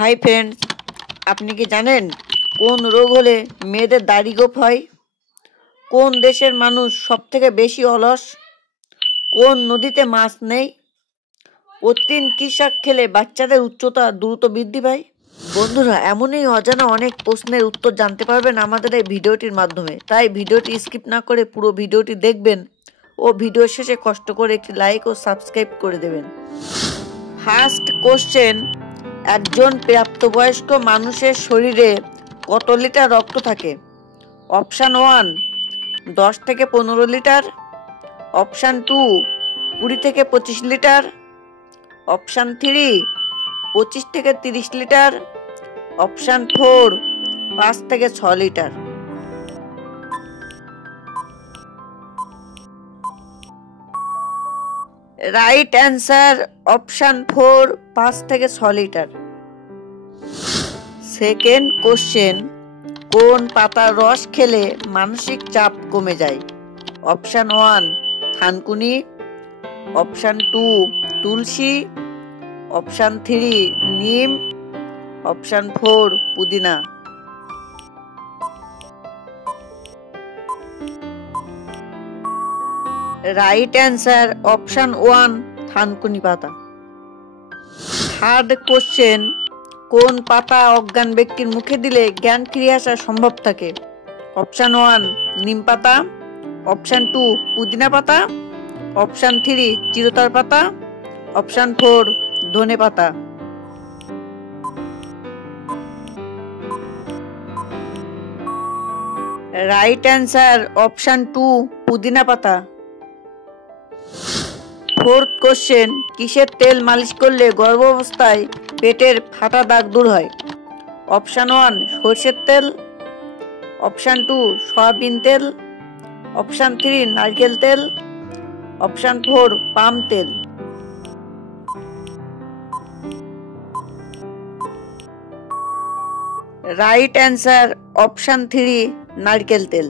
Hi friends, আপনি কি জানেন কোন রোগ হলে মেয়েদের দাড়ি গোঁফ হয়? কোন দেশের মানুষ সবথেকে বেশি অলস? কোন নদীতে মাছ নেই? প্রতিদিন কী শাক খেলে বাচ্চাদের উচ্চতা দ্রুত বৃদ্ধি পায়? বন্ধুরা, এমনই অজানা অনেক প্রশ্নের উত্তর জানতে পারবেন আমাদের এই ভিডিওটির মাধ্যমে। তাই ভিডিওটি স্কিপ না করে পুরো ভিডিওটি দেখবেন ও ভিডিও শেষে কষ্ট করে একটি লাইক ও সাবস্ক্রাইব করে দেবেন। ফার্স্ট কোশ্চেন, একজন প্রাপ্তবয়স্ক মানুষের শরীরে কত লিটার রক্ত থাকে? অপশান 1 10 থেকে 15 লিটার, অপশান 2 20 থেকে 25 লিটার, অপশান 3 25 থেকে 30 লিটার, অপশান 4 5 থেকে 6 লিটার। রাইট অ্যান্সার অপশান 4 5 থেকে 6 লিটার। সেকেন্ড কোশ্চেন, কোন পাতার রস খেলে মানসিক চাপ কমে যায়? অপশান 1 থানকুনি, অপশান 2 তুলসী, অপশান 3 নিম, অপশান 4 পুদিনা। রাইট অ্যান্সার অপশান 1 থানকুনি পাতা। থার্ড কোশ্চেন, কোন পাতা অজ্ঞান ব্যক্তির মুখে দিলে জ্ঞান ফিরে আসা সম্ভব থাকে? অপশান 1 নিম পাতা, অপশান 2 পুদিনা পাতা, অপশান 3 চিরতার পাতা, অপশান 4 ধনে পাতা। রাইট অ্যান্সার অপশান 2 পুদিনা পাতা। ফোর্থ কোশ্চেন, কিসের তেল মালিশ করলে গর্ভাবস্থায় পেটের ফাটা দাগ দূর হয়? অপশান 1 সরষের তেল, অপশান 2 সয়াবিন তেল, অপশান 3 নারকেল তেল, অপশান 4 পাম তেল। রাইট অ্যান্সার অপশান 3 নারকেল তেল।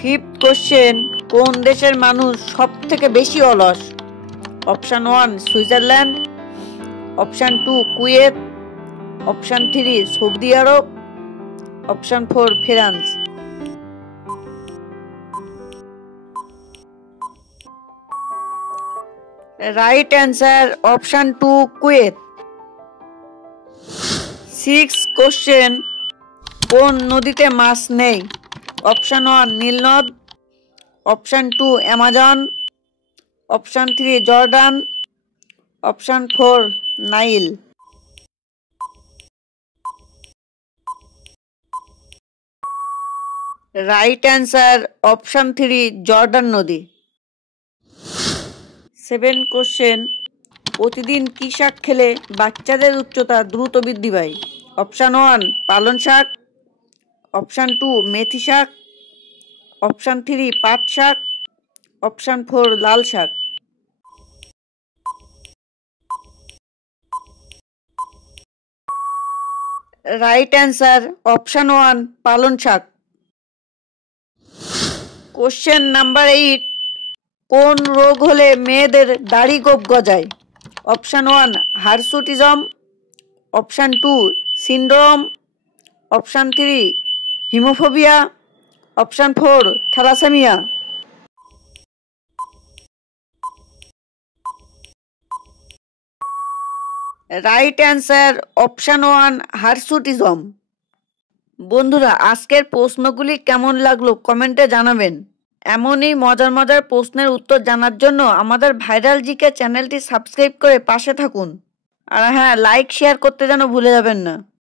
ফিফথ কোশ্চেন, কোন দেশের মানুষ সব থেকে বেশি অলস? Option 1 Switzerland, option 2 Kuwait, option 3 Saudi Arab, option 4 France. Right answer option 2 Kuwait. Six question, কোন নদীতে মাছ নেই? অপশান 1 নীলনদ, option 2 Amazon, option 3 Jordan, option 4 Nile. Right answer option 3 Jordan নদী। সেভেন কোশ্চেন, প্রতিদিন কী শাক খেলে বাচ্চাদের উচ্চতা দ্রুত বৃদ্ধি পায়? অপশান 1 পালং শাক, অপশান 2 মেথি শাক, অপশান 3 পাট শাক, অপশান 4 লাল শাক। রাইট অ্যান্সার অপশান 1 পালং শাক। কোশ্চেন নাম্বার 8, কোন রোগ হলে মেয়েদের দাড়ি গোঁফ গজায়? Option 1 hirsutism, option 2 syndrome, option 3 hemophobia, option 4 thalassemia. Right answer option 1 hirsutism. বন্ধুরা, আজকের প্রশ্নগুলি কেমন লাগলো কমেন্টে জানাবেন। এমনই মজার মজার প্রশ্নের উত্তর জানার জন্য আমাদের ভাইরাল জিকে চ্যানেলটি সাবস্ক্রাইব করে পাশে থাকুন। আর হ্যাঁ, লাইক শেয়ার করতে যেন ভুলে যাবেন না।